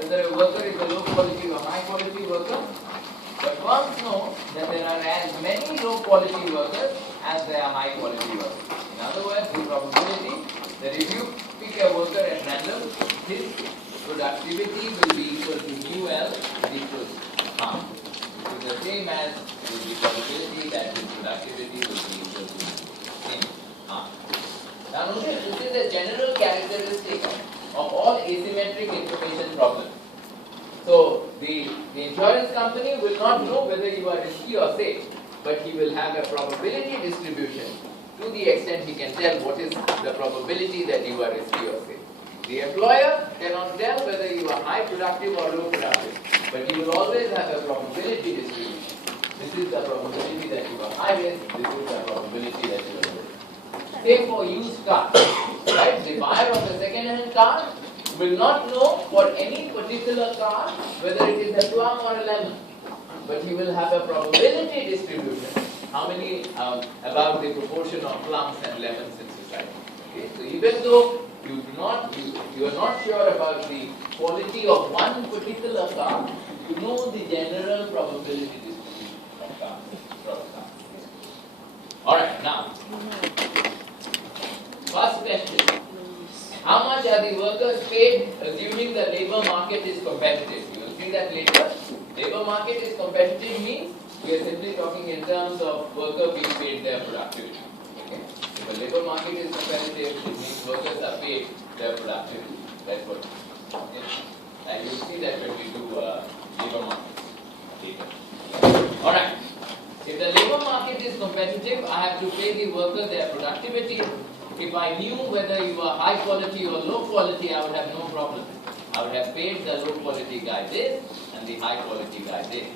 whether a worker is a low quality or high quality worker. But firms know that there are as many low quality workers as there are high quality workers. In other words, the probability that if you pick a worker at random, his productivity will be equal to mu L is equal to half. It is the same as the probability that his productivity will be equal to half. Now notice this is a general characteristic of all asymmetric information problems. So the insurance company will not know whether you are risky or safe, but he will have a probability distribution to the extent he can tell what is the probability that you are risky or safe. The employer cannot tell whether you are high productive or low productive, but he will always have a probability distribution. This is the probability that you are high risk, this is the probability that you are low risk. Same for used cars, right? The buyer of a second-hand car will not know for any particular car whether it is a plum or a lemon, but he will have a probability distribution. How many about the proportion of plums and lemons in society? Okay, so even though you are not sure about the quality of one particular car, you know the general probability distribution of cars. All right, now first question. How much are the workers paid assuming the labor market is competitive? You will see that later. Labor market is competitive means we are simply talking in terms of worker being paid their productivity. Okay? If the labor market is competitive, it means workers are paid their productivity. That's what. Okay? And you will see that when we do labor market data. Alright. If the labor market is competitive, I have to pay the worker their productivity. If I knew whether you are high quality or low quality, I would have no problem. I would have paid the low quality guy this and the high quality guy this.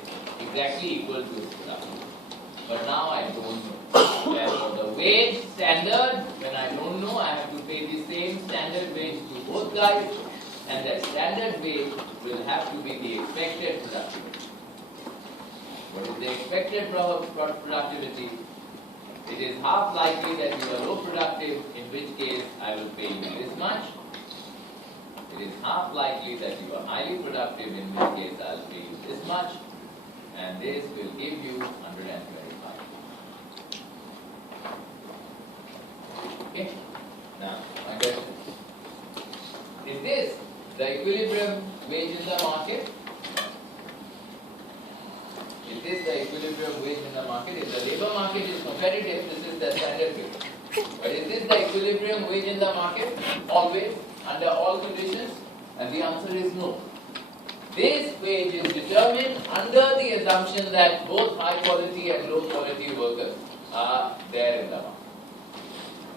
Exactly equal to his productivity. But now I don't know. Therefore, the wage standard, when I don't know, I have to pay the same standard wage to both guys, and that standard wage will have to be the expected productivity. What is the expected productivity? It is half likely that you are low productive, in which case I will pay you this much. It is half likely that you are highly productive, in which case I will pay you this much. And this will give you 125. Okay? Now, my question. Is this the equilibrium wage in the market? Is this the equilibrium wage in the market? If the labor market is competitive, this is the standard wage. But is this the equilibrium wage in the market? Always, under all conditions? And the answer is no. This wage is determined under the assumption that both high quality and low quality workers are there in the market.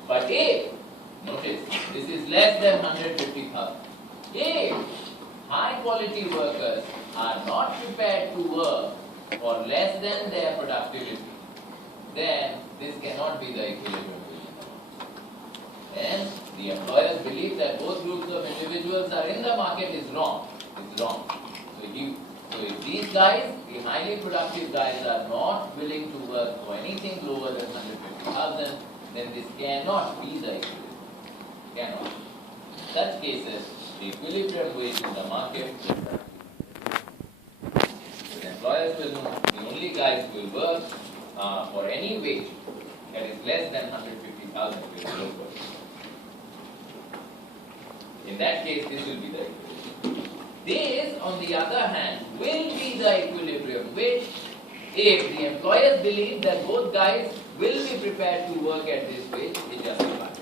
But if, notice, this is less than 150,000. If high quality workers are not prepared to work for less than their productivity, then this cannot be the equilibrium wage. Then the employer's belief that both groups of individuals are in the market is wrong. It's wrong. So if these guys, the highly productive guys, are not willing to work for anything lower than 150,000, then this cannot be the equilibrium. Cannot. In such cases, the equilibrium wage in the market, the employers will know the only guys who will work for any wage that is less than 150,000 will work. In that case, this will be the equilibrium. This, on the other hand, will be the equilibrium wage if the employers believe that both guys will be prepared to work at this wage, it justifies.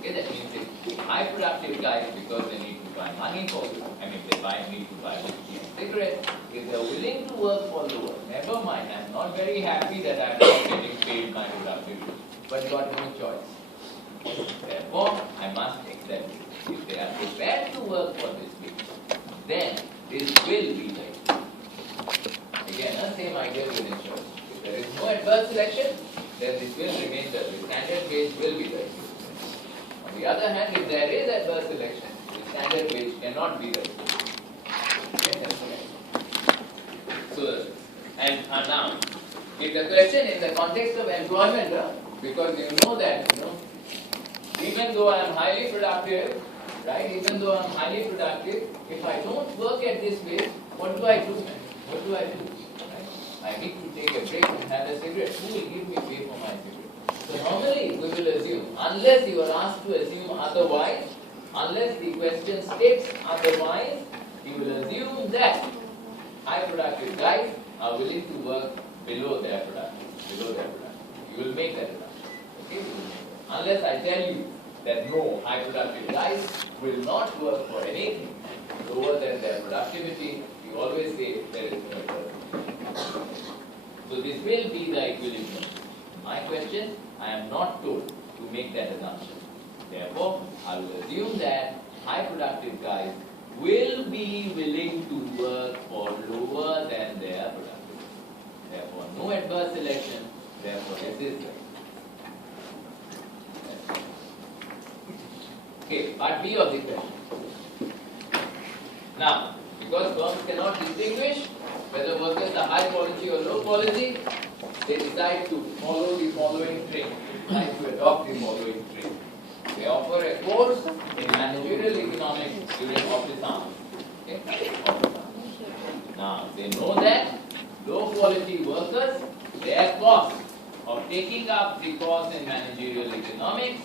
Okay, that means if high productive guys, because they need to buy money for it, they need to buy whiskey and cigarettes, if they are willing to work for lower, never mind, I am not very happy that I am not getting paid my productivity, but got no choice. Therefore, I must accept it. If they are prepared to work for this wage, then this will be the again, the same idea with insurance. If there is no adverse selection, then this will remain the standard wage will be the On the other hand, if there is adverse selection, the standard wage cannot be the So, and now, if the question in the context of employment, because you know that, even though I am highly productive, right? Even though I am highly productive, if I don't work at this way, what do I do, man? What do I do? Right? I need to take a break and have a cigarette. Who will give me pay for my cigarette? So normally we will assume, unless you are asked to assume otherwise, unless the question states otherwise, you will assume that high productive guys are willing to work below their productivity. You will make that assumption. Okay? Unless I tell you that no, high productive guys will not work for anything lower than their productivity, you always say there is no equilibrium. So this will be the equilibrium. My question, I am not told to make that assumption. Therefore, I will assume that high productive guys will be willing to work for lower than their productivity. Therefore, no adverse selection. Therefore, this is right. Okay, part B of the question. Now, because firms cannot distinguish whether workers are high quality or low quality, they decide to follow the following trick, decide to adopt the following trick. They offer a course in managerial economics during office hours. Okay? Now, they know that low quality workers, their cost of taking up the course in managerial economics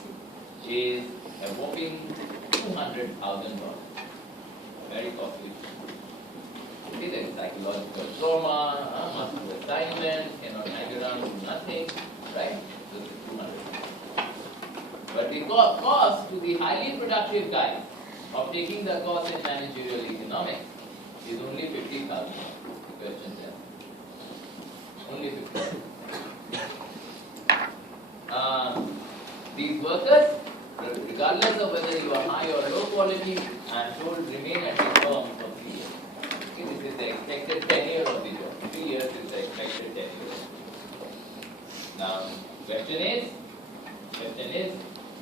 is a whopping $200,000. Very costly. Okay, there is psychological trauma, muscle assignment, cannot hang around, do nothing, right? This is 200. But the cost to the highly productive guy of taking the course in managerial economics is only 50,000. The question is only 50,000. These workers, regardless of whether you are high or low quality, I am told remain at the firm for 3 years. Okay, this is the expected tenure of the job. 3 years is the expected tenure. Now, question is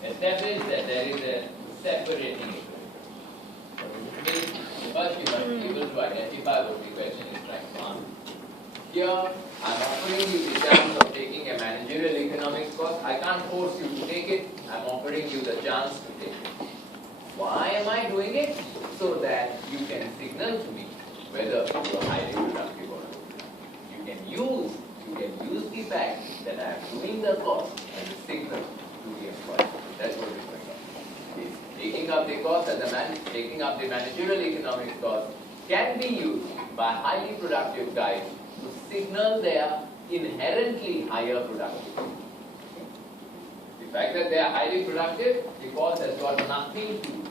establish that there is a separating equilibrium. First, you must be able to identify what the question is trying to answer. Here, I am offering you the chance of taking a managerial economics course. I can't force you to take it. I am offering you the chance to take it. Why am I doing it? So that you can signal to me whether you are highly productive or not. You can use the fact that I am doing the course as a signal to the employer. That's what it's going on. Taking up the course as taking up the managerial economics course can be used by highly productive guys to signal their inherently higher productivity. The fact that they are highly productive, the course has got nothing to do.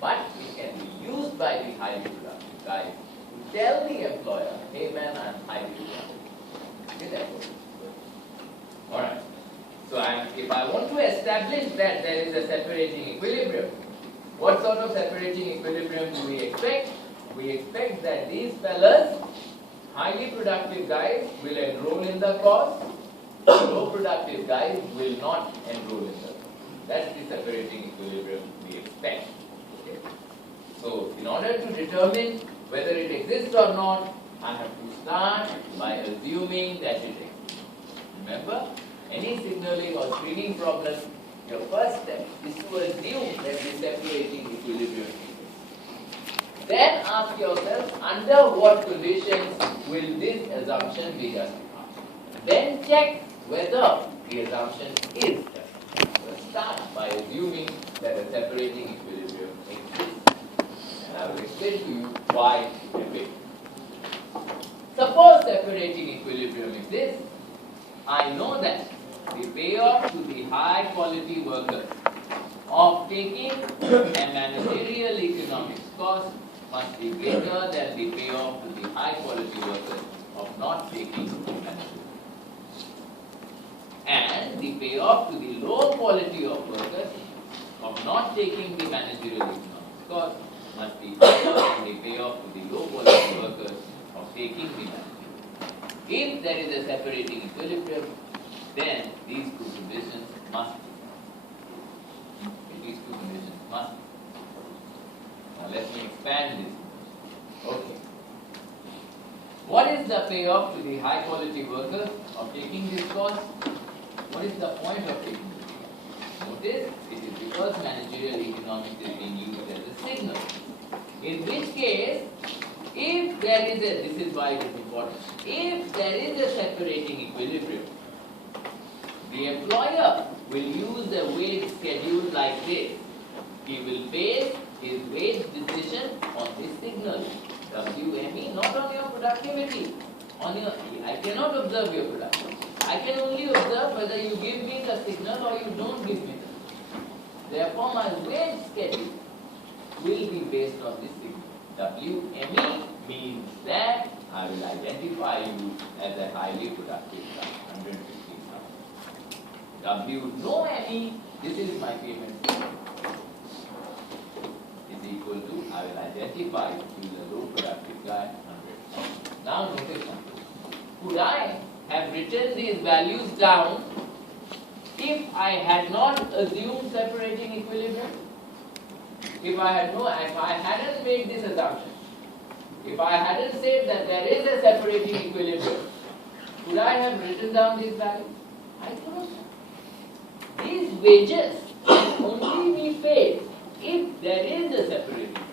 But it can be used by the highly productive guy to tell the employer, hey man, I am highly productive. Okay, that works. Alright. So if I want to establish that there is a separating equilibrium, what sort of separating equilibrium do we expect? We expect that these fellas, highly productive guys, will enroll in the course, low productive guys will not enroll in the course. That's the separating equilibrium we expect. Okay. So, in order to determine whether it exists or not, I have to start by assuming that it exists. Remember, any signaling or screening problem, your first step is to assume that the separating equilibrium exists. Then ask yourself, under what conditions will this assumption be justified? Then check whether the assumption is justified. So start by assuming that a separating equilibrium exists. And I will explain to you why in a bit. Suppose separating equilibrium exists, I know that the payoff to the high quality worker of taking a managerial economics course must be greater than the payoff to the high quality workers of not taking managerial. And the payoff to the low quality of workers of not taking the managerial economics course must be higher than the payoff to the low quality workers of taking the managerial. If there is a separating equilibrium, then these two conditions must be. These two conditions must be. Now let me expand this. Okay. What is the payoff to the high quality workers of taking this course? What is the point of taking this course? Notice, it is because managerial economics is being used as a signal. In which case, if there is a, this is why it is important, if there is a separating equilibrium, the employer will use the wage schedule like this. He will base his wage decision on this signal, WME, not on your productivity. I cannot observe your productivity. I can only observe whether you give me the signal or you don't give me the signal. Therefore, my wage schedule will be based on this signal. WME means that I will identify you as a highly productive guy, 150,000. W no ME, this is my payment schedule, is equal to, I will identify you as a low productive guy, 100,000. Now notice something. Could I have written these values down if I had not assumed separating equilibrium? If I hadn't made this assumption, if I hadn't said that there is a separating equilibrium, could I have written down these values? I cannot. These wages can only be paid if there is a separating equilibrium.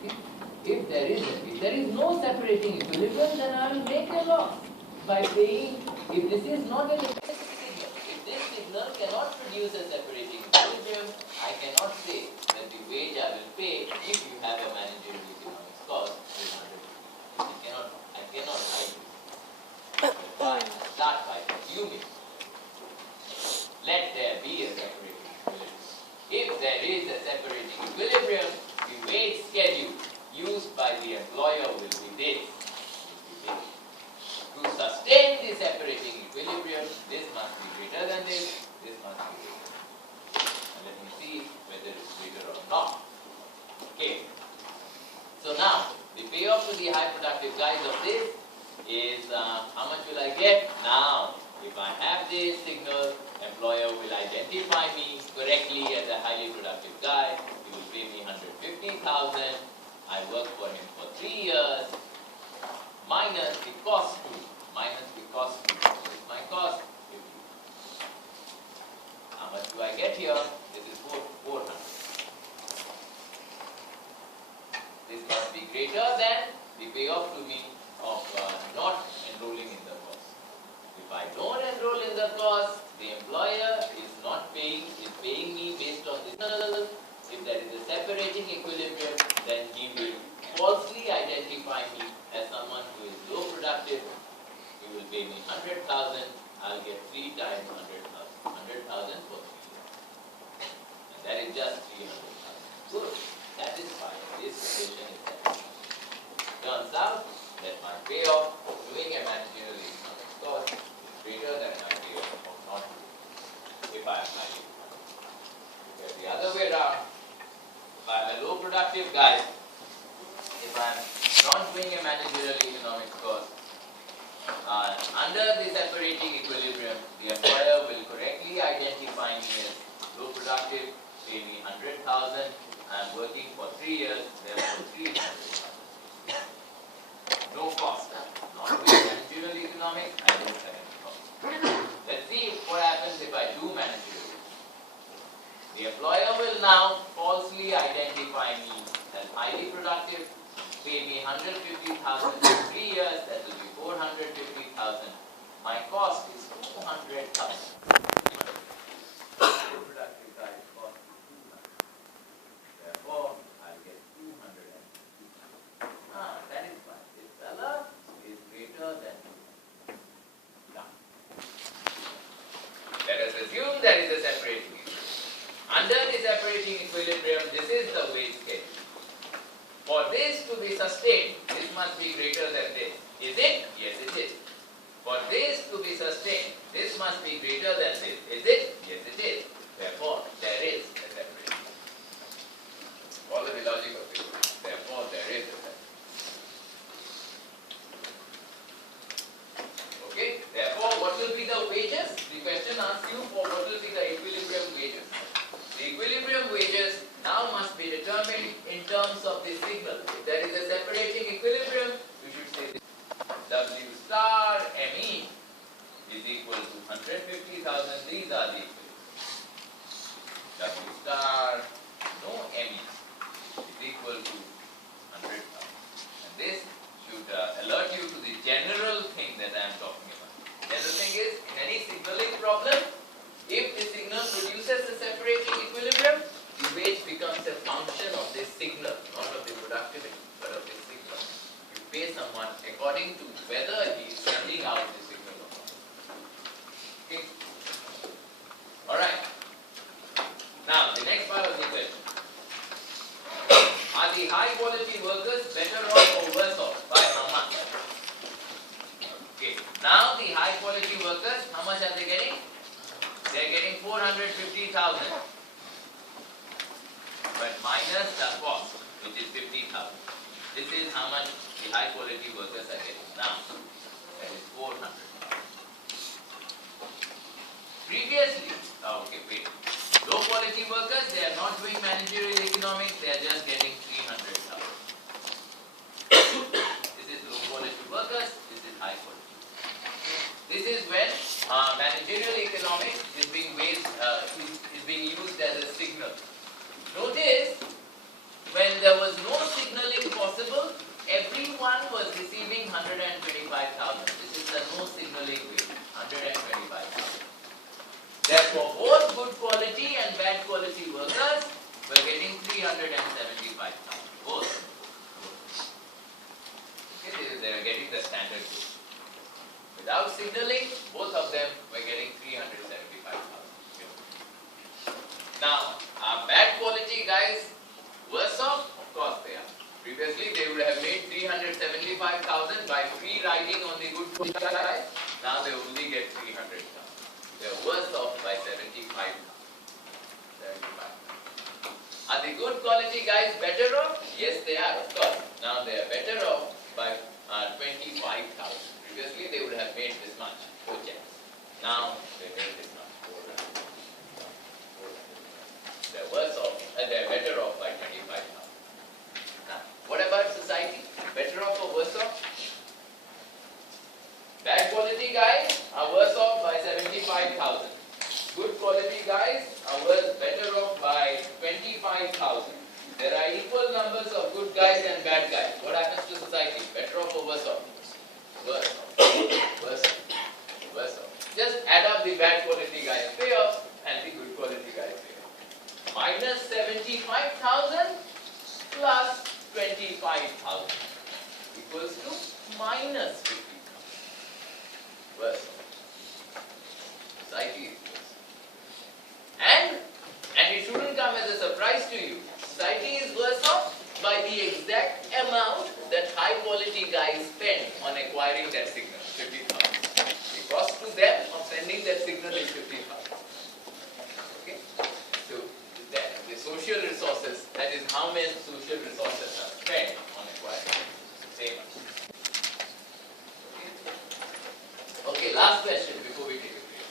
Okay? If there is no separating equilibrium, then I will make a loss by paying. If this is not a signal, if this signal cannot produce a separating equilibrium, I cannot say that the wage I will pay if you have a managerial economics cost is 100. I cannot write it. I start by assuming, let there be a separating equilibrium. If there is a separating equilibrium, the wage schedule used by the employer will be this. To sustain the separating equilibrium, this must be greater than this must be greater. And let me see whether it's greater or not. Okay. So now, the payoff to the high productive guys of this is, how much will I get? Now, if I have this signal, employer will identify me correctly as a highly productive guy. He will pay me 150,000. I work for him for 3 years. Minus the cost to. This is my cost. 50. How much do I get here? This is 400. This must be greater than the payoff to me of not enrolling in the course. If I don't enroll in the course, the employer is paying me based on this. If there is a separating equilibrium, then he will falsely identify me as someone who is low productive. He will pay me 100,000. I'll get 3 times 100,000. 100,000 for 3 years. And that is just 300,000. Good. Satisfied. This equation is satisfied. Turns out that my payoff of doing a managerial economics course is greater than my payoff of not doing it. If I am highly productive. The other way around, if I am a low productive guy, if I am not doing a managerial economics course, under the separating equilibrium, the employer will correctly identify me as low productive, pay me 100,000. I am working for 3 years, therefore 300,000. No cost. Not doing managerial economics, I don't have any cost. Let's see what happens if I do managerial. The employer will now falsely identify me as highly productive, pay me 150,000 in 3 years, that will be 450,000. My cost is 200,000. Productive guy cost is 200. Therefore, I'll get 250. That is fine. This fella is greater than 200. Now, let us assume there is a separating equilibrium. Under the separating equilibrium, this is the wage schedule. For this to be sustained, this must be greater than this. Is it? Yes, it is. For this to be sustained, this must be greater than this. Is it? Yes, it is. Therefore, there is a separation. Follow the logic of it. Therefore, there is a separation. Okay? Therefore, what will be the wages? The question asks you for what will be the equilibrium wages. The equilibrium wages now must be determined in terms of the signal. If there is a separating equilibrium, we should say this. W star ME is equal to 150,000. These are the equilibriums. W star no ME according to whether he is sending out the signal or not. Okay? Alright. Now, the next part of the question. Are the high quality workers better off or worse off? By how much? Okay. Now, the high quality workers, how much are they getting? They are getting 450,000. But minus the cost, which is 50,000. This is how much the high quality workers are getting now. That is 400. Previously, low quality workers, they are not doing managerial economics, they are just getting 300,000. This is low quality workers, this is high quality. This is when managerial economics is being used as a signal. Notice, when there was no signaling possible, everyone was receiving 125,000. This is the no signaling way, 125,000. Therefore, both good quality and bad quality workers were getting 375,000. Both. Okay, they were getting the standard rate. Without signaling, both of them were getting 375,000. Now, are bad quality guys worse off? Of course they are. Previously, they would have made 375,000 by free riding on the good quality guys. Now they only get 300,000. They are worse off by 75,000. Are the good quality guys better off? Yes, they are, of course. Now they are better off by 25,000. Previously, they would have made this much, 4 checks. Now they made this much, 400. They're worse off, and they're better off by 25,000. Now, what about society? Better off or worse off? Bad quality guys are worse off by 75,000. Good quality guys are better off by 25,000. There are equal numbers of good guys and bad guys. What happens to society? Better off or worse off? Worse off. Worse off. Worse off. Just add up the bad quality guys pay off and the good quality guys pay off. Minus 75,000 plus 25,000 equals to minus 50,000. Worse. Society is worse. And it shouldn't come as a surprise to you. Society is worse off by the exact amount that high quality guys spend on acquiring that signal, 50,000. The cost to them of sending that signal is 50,000. Okay? So the social resources, that is how many social resources are spent on acquiring it. Same. Okay, last question before we take a break.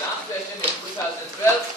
Last question is 2012.